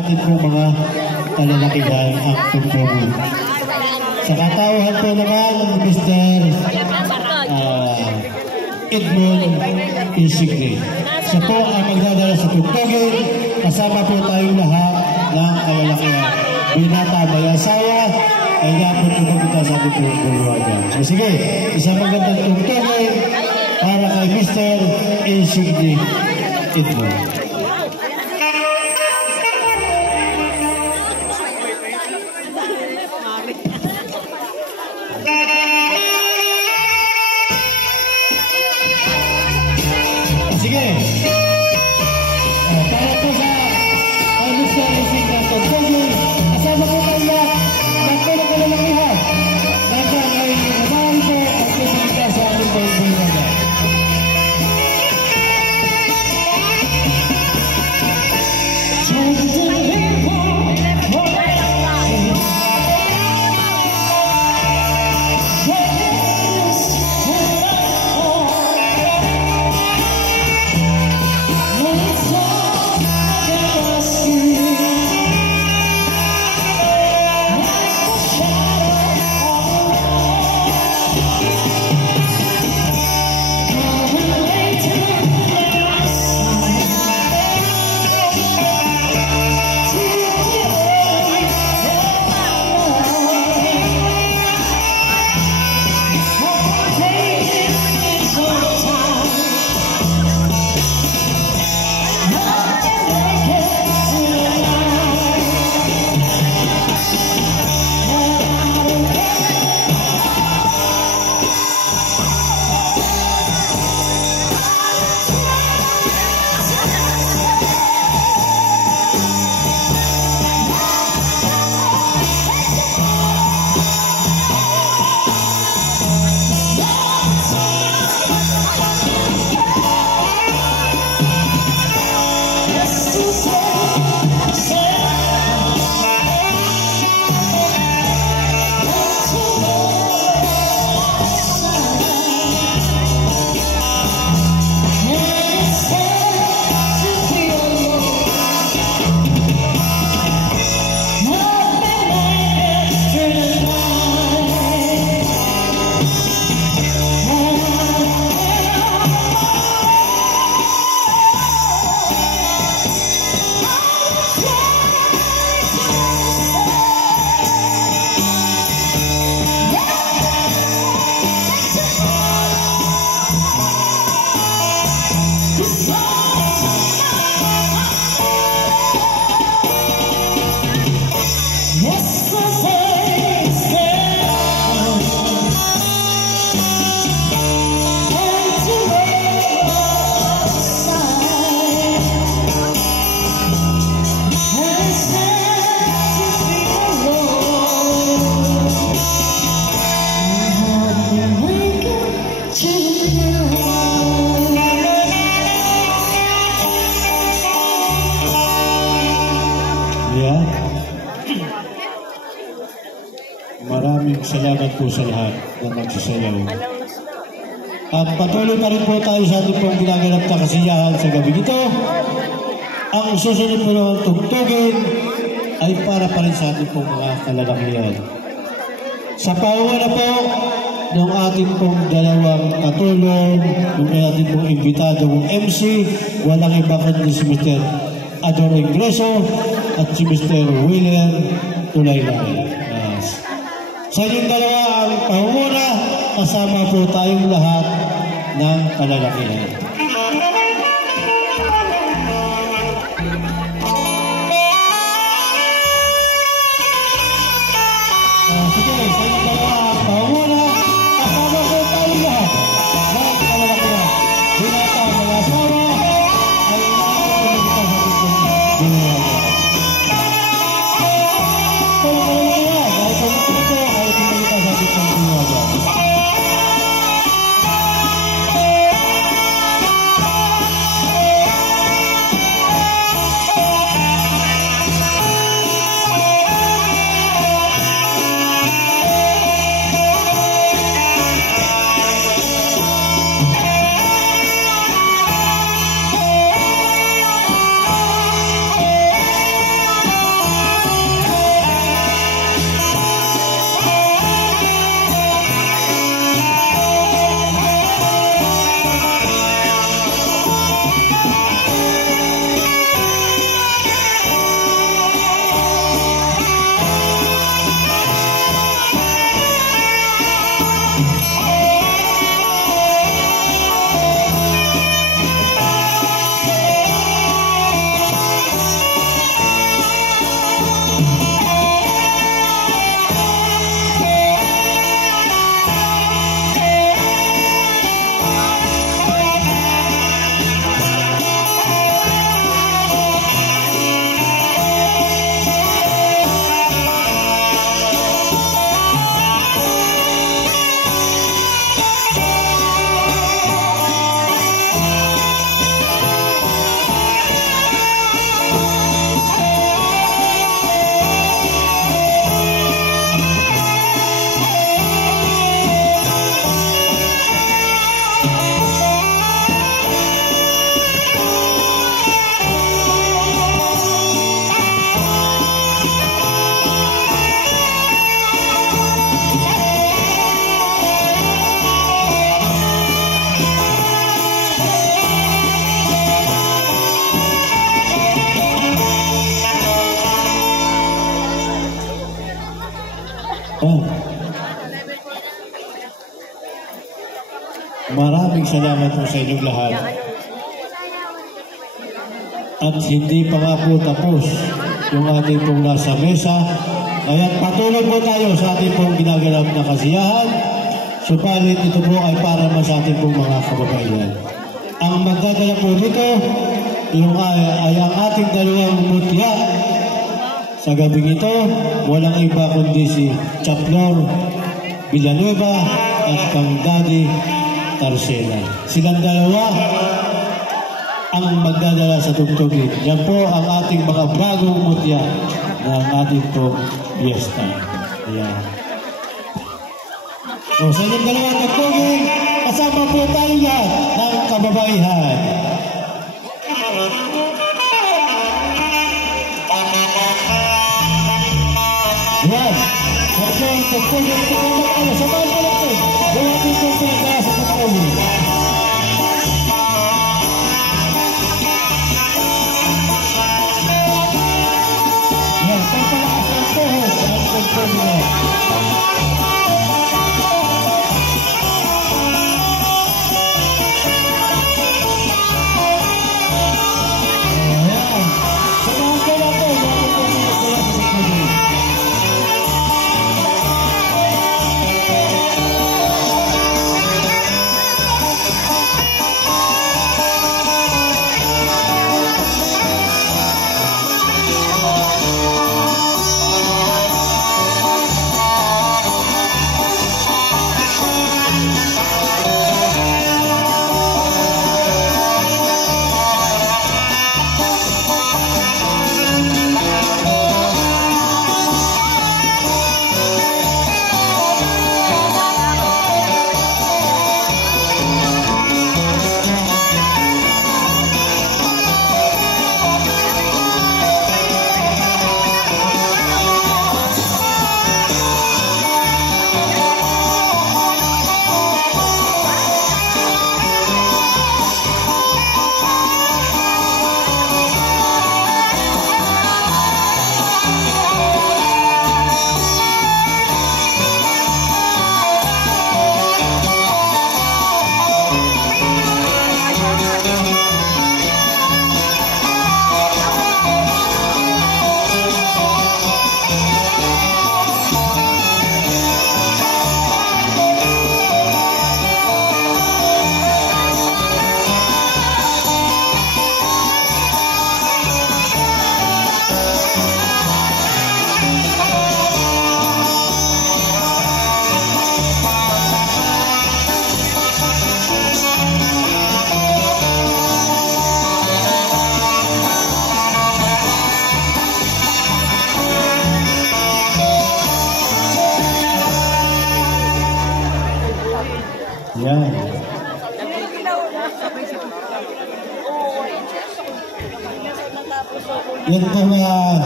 atin po mga kalalakihan ang tugtugin. Sa katauhan po naman, Mr. Edmond Insigne. Siya po ang magdadala sa tugtugin. Kasama po tayong lahat ng kalalakihan. Binata, may asawa, ay dapat tumagita sa ating tugtugan. So, sige, isang magandang tugtugin para kay Mr. Insigne Edmond. Sige. Para po sa Mr. Insigne Edmond, kasama po tayo lahat ng kalalakihan. Nandiyan ay naman po at tumagita sa ating tugtugan. Maraming salamat po sa lahat na magsasayaw. At patuloy pa rin po tayo sa ating pong ginaganap na kasiyahan sa gabi nito. Ang susunod po ng tugtugin ay para pa rin sa ating pong mga kalalakihan. Sa paunga po ng ating pong dalawang katulong, ng ating pong imbitadong MC, walang iba kundi si Mr. Ador Ingreso at si Mr. Willer Tulaylay. Sa inyong dalawa ang pangunguna, kasama po tayong lahat ng kalalakihan. Sige, sa inyong dalawa ang pangunguna, kasama po tayong lahat ng kalalakihan. Binata, mga asawa, ay nakakalimutan sa ating buhay. Oh. Maraming salamat po sa inyong lahat. At hindi pa nga po tapos yung ating pong nasa mesa. Kaya patuloy po tayo sa ating pong ginaganap na kasiyahan. Subalit ito po ay para mas sa ating pong mga kababayan. Ang magdadala po dito ay ang ating dalawang mutya. Sa gabing ito, walang iba kundi si Chaplor Villanueva at Kang Daddy Tarcena. Silang dalawa ang magdadala sa tugtugin. Yan po ang ating mga bagong mutya ng ating po fiesta. Ayan. O sa inyong dalawa tugtugin, kasama po tayo yan ng kababaihan. Yan. Tugtugin po tayo. Samahan po natin. Buwan din po pinagdala sa tugtugin. Yan. Yan po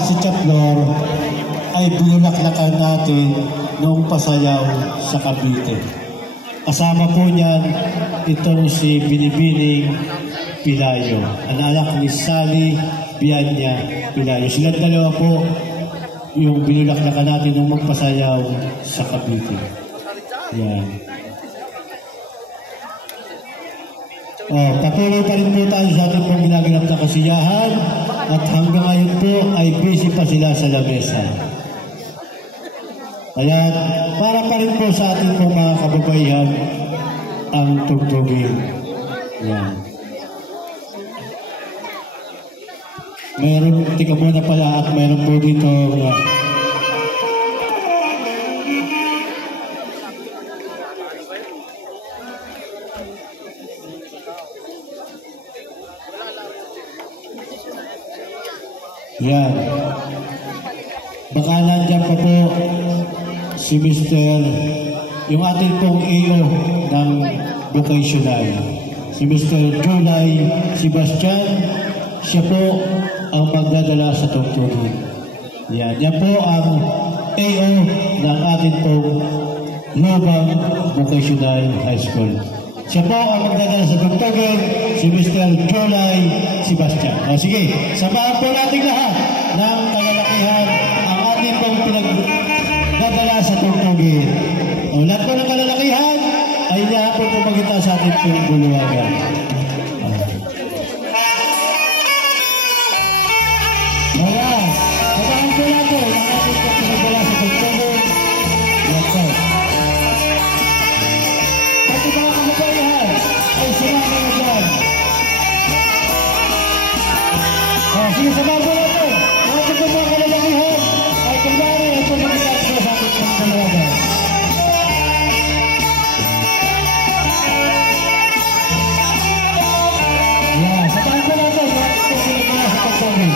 si Chaplor ay binulaklakan natin noong pasayaw sa Cavite. Kasama po niyan itong si Binibining Pilayo, ang anak ni Sally Bianya Pilayo. Silang dalawa po yung binulaklakan natin noong magpasayaw sa Cavite. Yan. Patuloy pa rin po tayo sa ating pong ginaganap na kasiyahan at hanggang ngayon po ay busy pa sila sa lamesa. Kaya para pa rin po sa ating pong mga kababaihan ang tugtugin. Yan. Mayroon, tika muna pala at mayroon po dito yan. Baka nandiyan pa po si Mr. yung ating pong AO ng vocational. Si Mr. July Sebastian, siya po ang magdadala sa tugtugin. Yan. Yan po ang AO ng ating pong Lubang Vocational High School. Siya po ang magdadala sa tugtugin, si Mr. July Sebastian. O sige, samahan po natin lahat ng kalalakihan ang ating pong pinagdadala sa tugtugin. ating Buluwagan. Wala. Kabahan ko lang po. Ang ating pinagwala sa pagtulong. Yan po. Pati mga kababayan ay sinama na dyan. Sige, sabahan ko lang po. Mga mga kalalakihan ay kumari ay pagkakitaan ko sa ating Buluwagan. Yan. Sabahan ko lang po. Mga ating pinagwala sa pagtulong.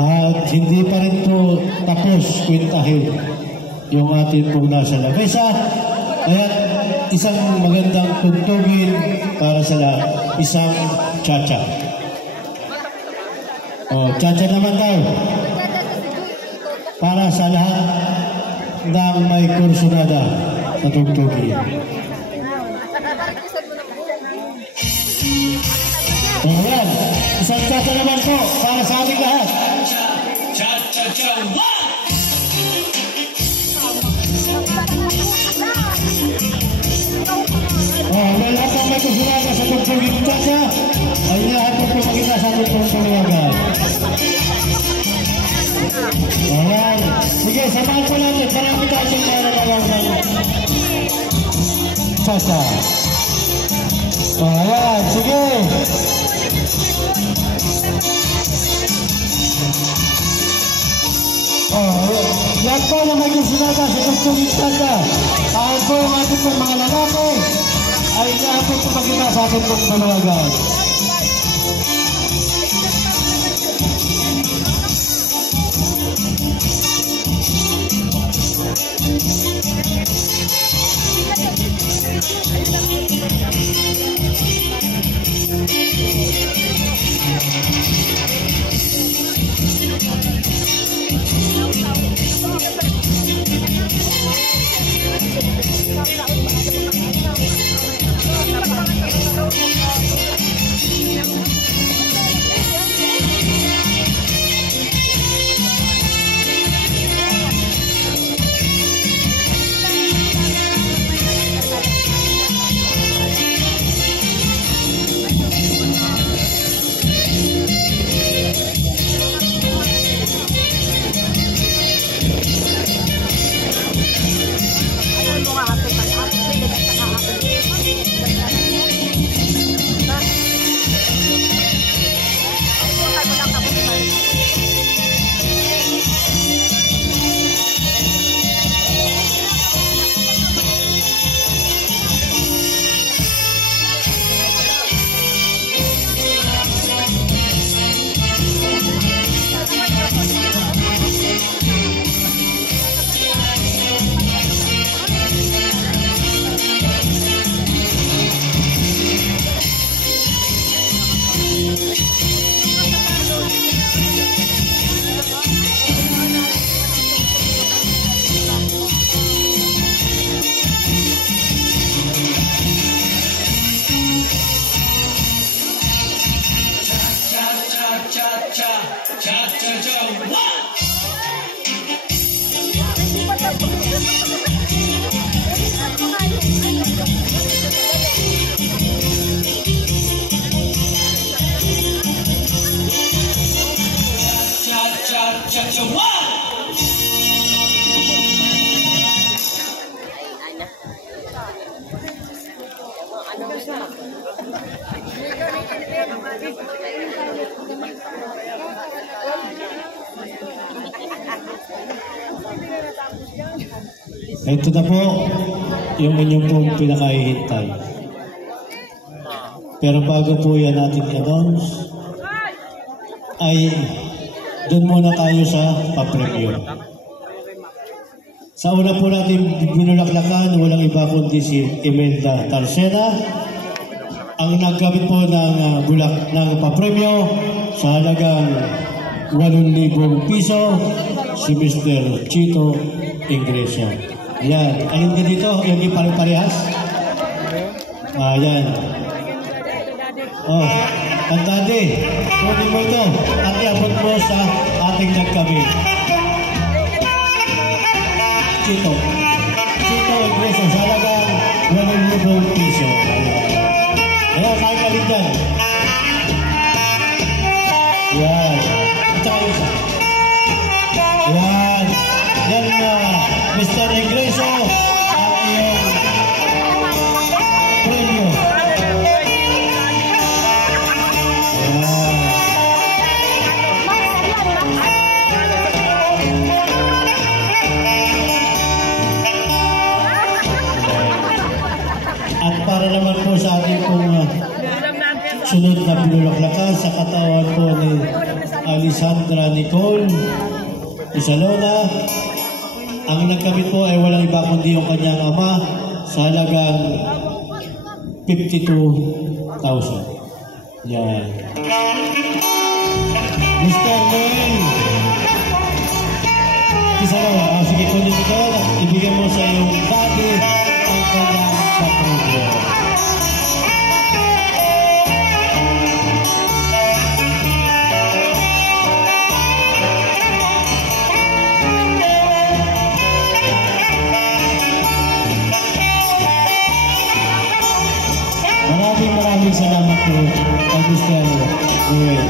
At hindi pa rin po tapos kwentahin yung ating pong nasa lamesa. Kaya isang magandang tugtugin para sa lahat. Isang cha-cha. Cha-cha naman tayo. Para sa lahat ng may kursunada sa tugtugin. Ayan. Isang cha-cha naman po para sa ating lahat. Cha-cha-cha. May lahat ng may kursunada sa tugtugin cha-cha ay lahat po makita sa ating Buluwagan. Ayan. Sige, samahan po natin. Marami tayong mga nagawang ng cha-cha. Ayan. Sige. Yan po na may kusunada sa tugtugin cha-cha. Kahit po yung ating pong mga lalaki ay lahat po makita sa ating pong Buluwagan. Section 1. Ito na po yung inyong pong pinakahihintay. Pero bago po yan natin i-announce, ay doon muna tayo sa pa-preview. Sa una po natin binulaklakan, walang iba kundi si Imelda Tarcena. Ang naggamit po ng bulak ng pa-preview sa halagang 8,000 piso, si Mr. Chito Ingreso. Ayan. Alin din dito? Yung di pare-parehas? Ayan. Oh, Tandade. Kunin mo ito at iabot mo sa ating nagkamit. Chito. Chito Ingreso sa halagang 8,000 piso. Ayan, kahit alin dyan. Ayan. Tsaka isa. Ayan. Yan na, Mr. Ingreso, ang iyong premyo. At para naman po sa ating pong sunod na binulaklakan sa katawan po ni Alessandra Nicole Isalona, ang nagkamit po ay walang iba kundi yung kanyang ama sa halagang 52,000. Yan. Mr. Noel Isalona, sige kunin ito, ibigay mo sa iyong daddy ang kanyang paprobyo. Maraming salamat po kay Mr. Noel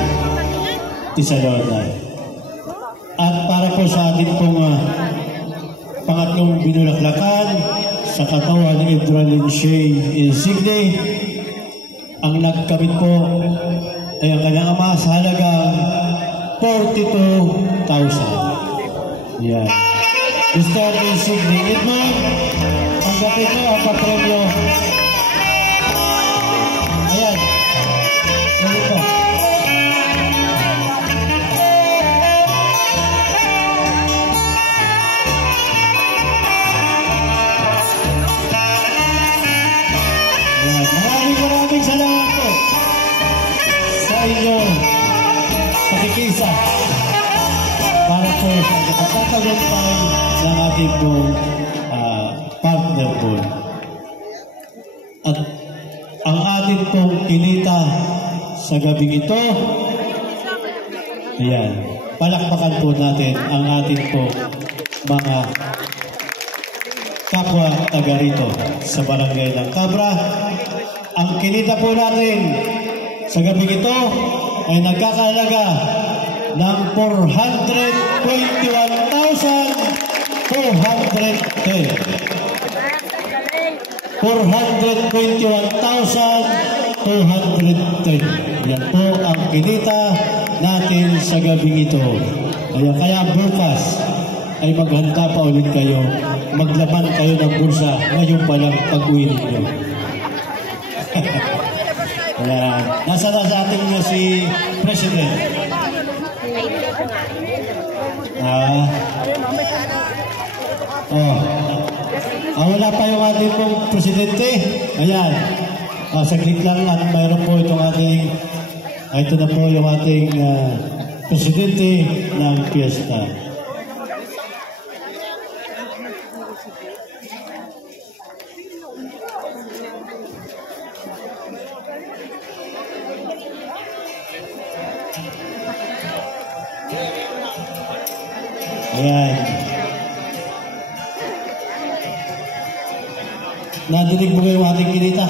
Isalona. At para po sa ating pong pangatlong binulaklakan sa katawan ni Edralyn Shea Insigne, ang nagkamit po ay ang kanyang ama sa halagang 42,000. Yan. Mr. Insigne Edmond, tanggapin mo ang papremyo. Ayan. Ano po? Maraming salamat po sa inyong pakikisa para po sa pagtatagumpay ng ating pong partner po. At ang ating pong kinita sa gabing ito, ayan, palakpakan po natin ang ating pong mga kapwa taga rito sa barangay ng Cabra. Ang kinita po natin sa gabing ito ay nagkakahalaga ng 421,210. 421,210. Yan po ang kinita natin sa gabing ito. Kaya bukas ay maghanda pa ulit kayo. Maglaban kayo ng bulsa ngayon pa lang pag-uwi ninyo. Nasa na sa ating si President. Wala pa yung ating pong Presidente. Ayan. Saglit lang at mayroon po itong ating, ito na po yung ating Presidente ng Fiesta. Ayan. Nadinig mo yung ating kinita.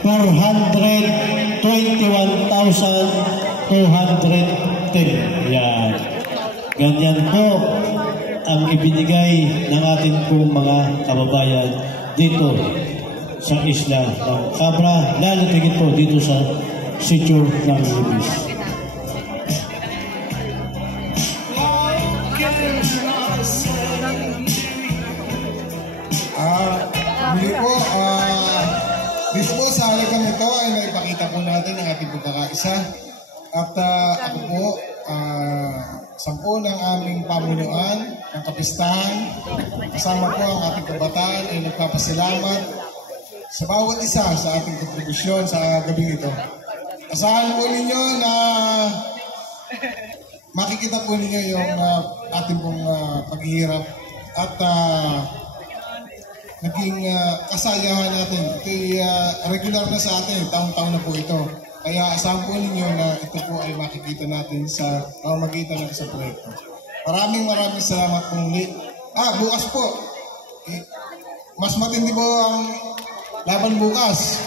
421,210. Ayan. Ganyan po ang ibinigay ng ating pong mga kababayan dito sa isla ng Cabra, lalo tigit po dito sa sitio ng Libis. Muli po, mismo sa halagang ito ay naipakita po natin ang ating pagkakaisa. At ako po, sampu ng aming pamunuan, ng kapistahan, kasama po ang ating kabataan ay nagpapasalamat sa bawat isa sa ating kontribusyon sa gabing ito. Asahan po ninyo na makikita po ninyo yung ating pong paghihirap at naging kasayahan natin. Ito'y regular na sa atin, taon-taon na po ito. Kaya asahan po ninyo na ito po ay makikita natin sa pamamagitan ng isang proyekto. Maraming salamat po muli. Bukas po. Mas matindi po ang laban bukas.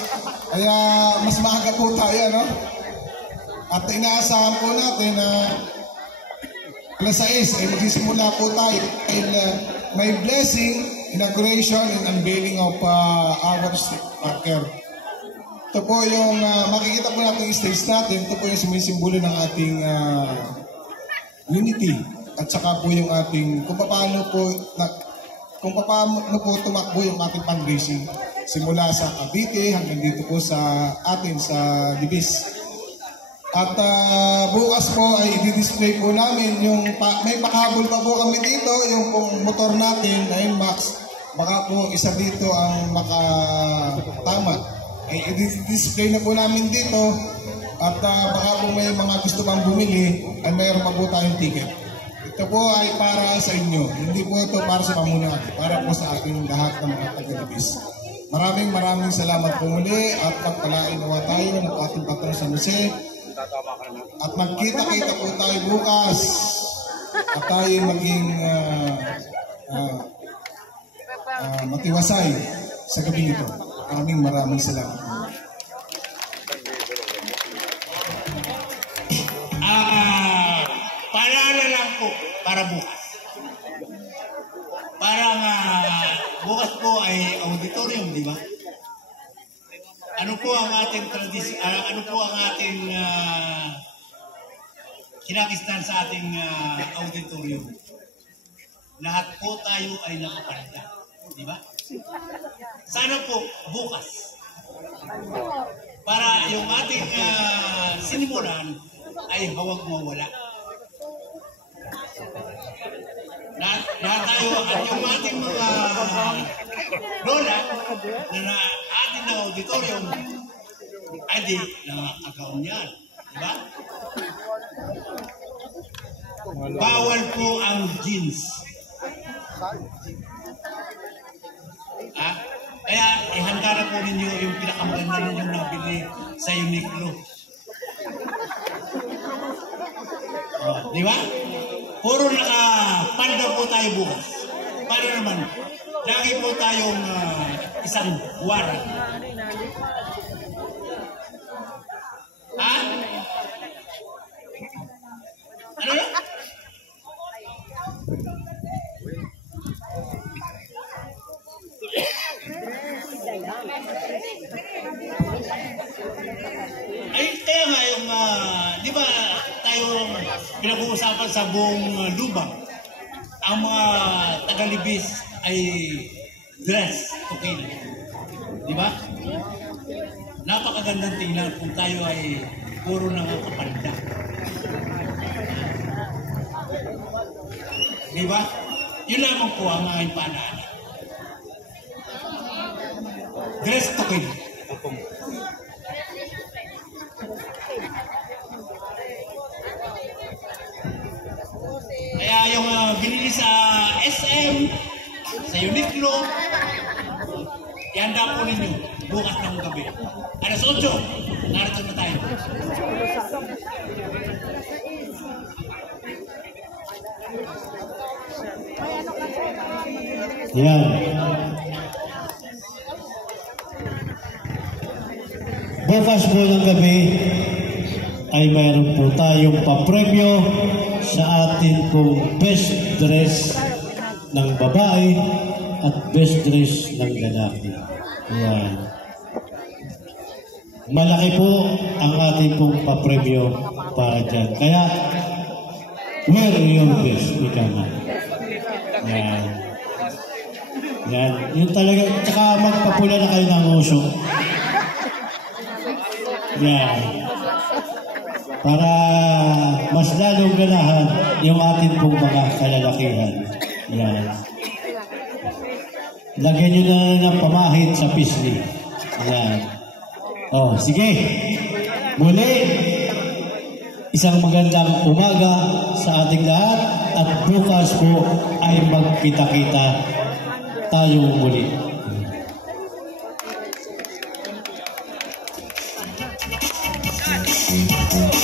Kaya mas maaga po tayo, no? At inaasahan po natin na alas 6 ay magsisimula po tayo dahil may blessing, inauguration and unveiling of our marker. Ito po yung makikita po natin yung stage natin. Ito po yung sumisimbolo ng ating unity at saka po yung ating kung paano po tumakbo yung ating fundraising simula sa Cavite hanggang dito po sa atin sa Libis. At bukas po ay i-display po namin yung may pakabol pa po kami dito, yung pong motor natin na Max. Baka po isa dito ang makatama. Ay i-display na po namin dito at baka po may mga gusto pang bumili ay mayroon pa po tayong ticket. Ito po ay para sa inyo. Hindi po ito para sa pamunuan. Para po sa ating lahat ng mga taga-Libis. Maraming salamat po muli at pagpalain nawa tayo ng ating patron San Jose. At magkita-kita po tayo bukas at tayo maging matiwasay sa gabi nito. Maraming salamat. Paalala lang po para bukas. Parang bukas po ay auditorium, di ba? Ano po ang ating tradisyon, ano po ang ating kinakistan sa ating auditorium? Lahat po tayo ay nakapalda, di ba? Sana po bukas para yung ating sinimulan ay hawag mawala. Na tayo at yung ating mga lola na ating na auditorium ay di nakakagaon yan. Diba? Bawal po ang jeans. Kaya ihanda na po ninyo yung pinakamaganda ninyong nabili sa Uniqlo. Di ba? Puro nakapalda po tayo bukas. Paano naman? Lagi po tayong isang waran. Ano na? Ay, kaya nga yung, di ba tayo pinag-uusapan sa buong lubang, ang mga taga-Libis ay dress to kill. Di ba? Napakagandang tingnan kung tayo ay puro nakakapalda. Di ba? Yun lamang po ang aking paalala. Dress to kill. Kaya yung binili sa SM, sa Uniqlo, ihanda po ninyo bukas ng gabi. Alas 8, narito na tayo. Yan. Bukas po ng gabi ay mayroon po tayong papremyo sa atin pong best dress ng babae at best dress ng lalaki. Ayan. Malaki po ang ating pong papremyo para dyan. Kaya, wear your best. Ika nga. Ayan. Ayan. Yung talaga, tsaka magpapula na kayo ng uso. Ayan. Para mas lalong ganahan yung ating pong mga kalalakihan. Ayan. Lagyan nyo na ng pamahit sa pisngi. Ayan. Oh, sige. Muli, isang magandang umaga sa ating lahat at bukas po ay magkita-kita tayo muli.